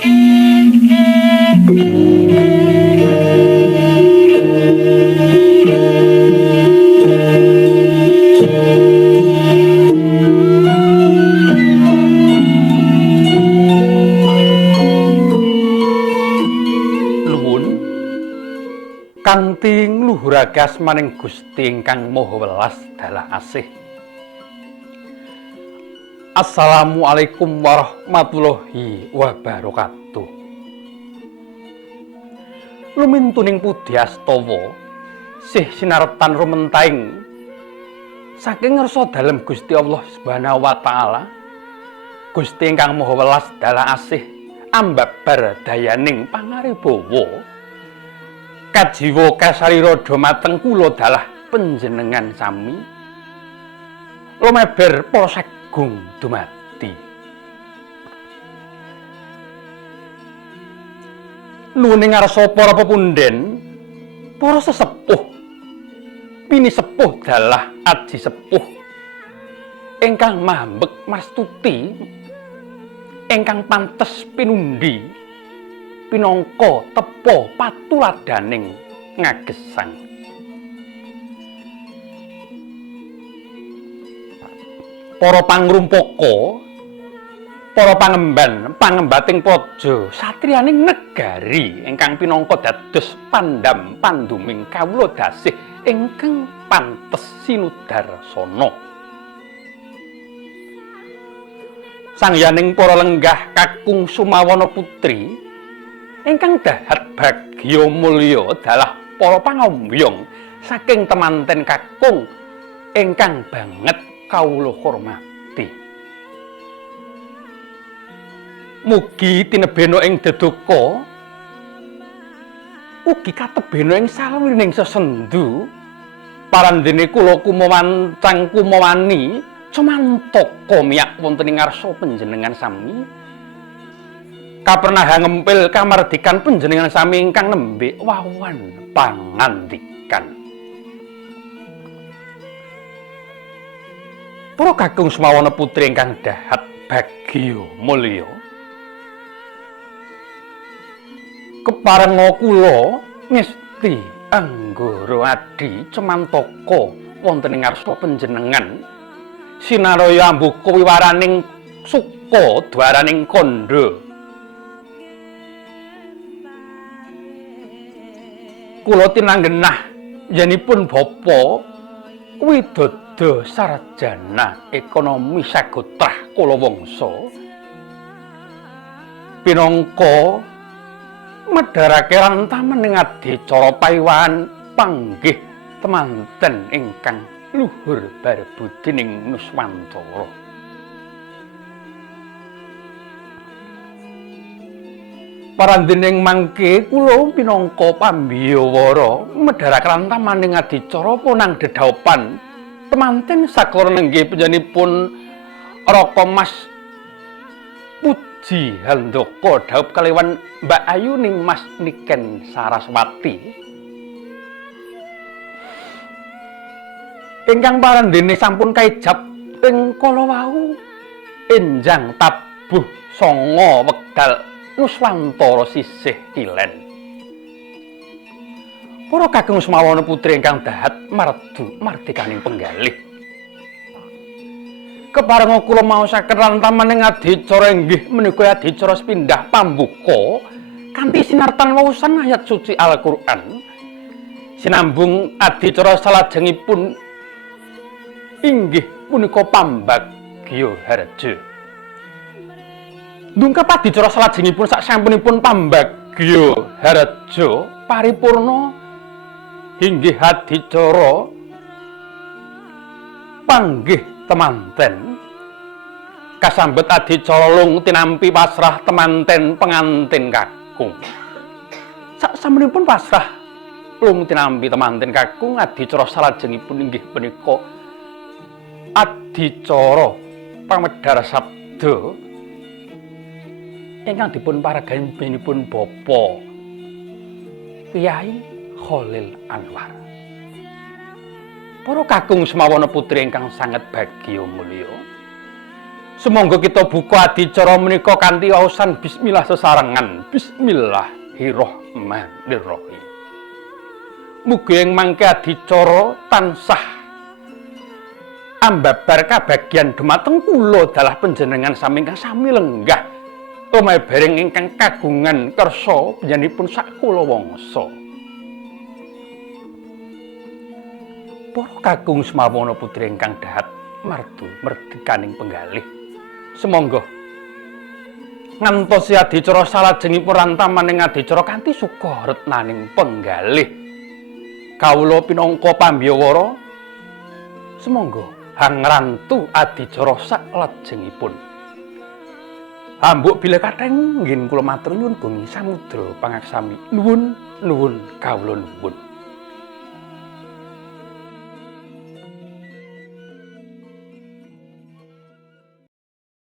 Kanthi ngluhuragas maning Gusti ingkang Maha Welas dalah asih. Assalamualaikum warahmatullahi wabarakatuh. Lumintuning Pudyastawa sih sinartan rumentaing saking ngersa dalem Gusti Allah Subhanahu wa taala. Gusti ingkang Maha Welas dalah asih ambabar dayaning pangaribawa kajiwa kasarira dhumateng kula dalah panjenengan sami lumeber para sagung dumadi nuwuning ngarsa para pepundhen para sesepuh pinisepuh dalah aji sepuh ingkang mambek mastuti ingkang pantes pinundi pinangka tepa patuladaning ngagesang. Para pangrumpaka, para pangemban, pangembating praja, satriyaning negari ingkang pinangka dados pandam panduming kawula dasih ingkang pantes sinudarsana. Sangyaning para lenggah kakung Sumawana putri ingkang dahat bagya mulya dalah para pangambyong saking temanten kakung ingkang banget kawula hormati. Mugi tinebena ing dedaka ugi katebena ing sawining sesendu parandene kula kumawancang kumawani cemantaka miyak wonten ing ngarsa panjenengan sami. Kapernahan ngempil kamardikan panjenengan sami ingkang nembe wawan pangandikan. Para kakung Sumawana putri ingkang dahat bagya mulya. Keparenga kula ngesti anggara adi cemantaka wonten ing ngarsa panjenengan sinaraya ambuka wiwaraning suka dwaraning kandha. Kula tinanggenah yenipun bapa widodha sarjana ekonomi sagotrah kalawangsa pinangka medharake rantaman ing adicara pawiwahan panggih temanten ingkang luhur barbudining Nuswantara. Parandening mangke kula pinangka pambiyawara medharake rantaman ing adicara punang dedhaopan temanten sakala nenggih panjenenganipun Raka Mas Puji Handaka dhaup kaliwan Mbak Ayu ning Mas Niken Saraswati ingkang parandene sampun kaijab ing kala wau enjang tabuh sanga wekdal Nuswantara sisih kilen. Para kakung Sumawana putri ingkang dahat mardu mardikaning penggalih. Keparenga kula maosaken rantaman ing adicara inggih menika adicara sepindhah pambuka kanthi sinartan waosan ayat suci Al-Qur'an. Sinambung adicara salajengipun inggih punika pambagya harja. Dungkap adicara salajengipun saksampunipun pambagya harja paripurna inggih adicara panggih temanten kasambet adicara lung tinampi pasrah temanten pengantin kakung. Saksampunipun pasrah lung tinampi temanten kakung adicara salajengipun inggih punika adicara pamedhar sabda ingkang dipun paraganipun Bapa Kyai Khalil Anwar. Para kakung Sumawana putri ingkang sanget bagya mulya. Semangga kita buka adicara menika kanthi waosan bismillah sesarengan. Bismillahirrahmanirrahim. Mugi ing mangke adicara tansah ambabar kabagyan dumateng kula dalah panjenengan sami ingkang sami lenggah tumebereng ingkang kagungan kersa panjenenganipun sak kula wangsa. Para kakung semawana putri ingkang dahat mardu merdekaning penggalih. Semangga ngantosi adicara salajengipun rantaman ing adicara kanthi suka retnaning penggalih. Kawula pinangka pambiyawara semangga hangrantu adicara salajengipun. Ambuk bila katheng nggih kula matur nyuwun bumi samudra pangaksami. Nuwun kawula nuwun.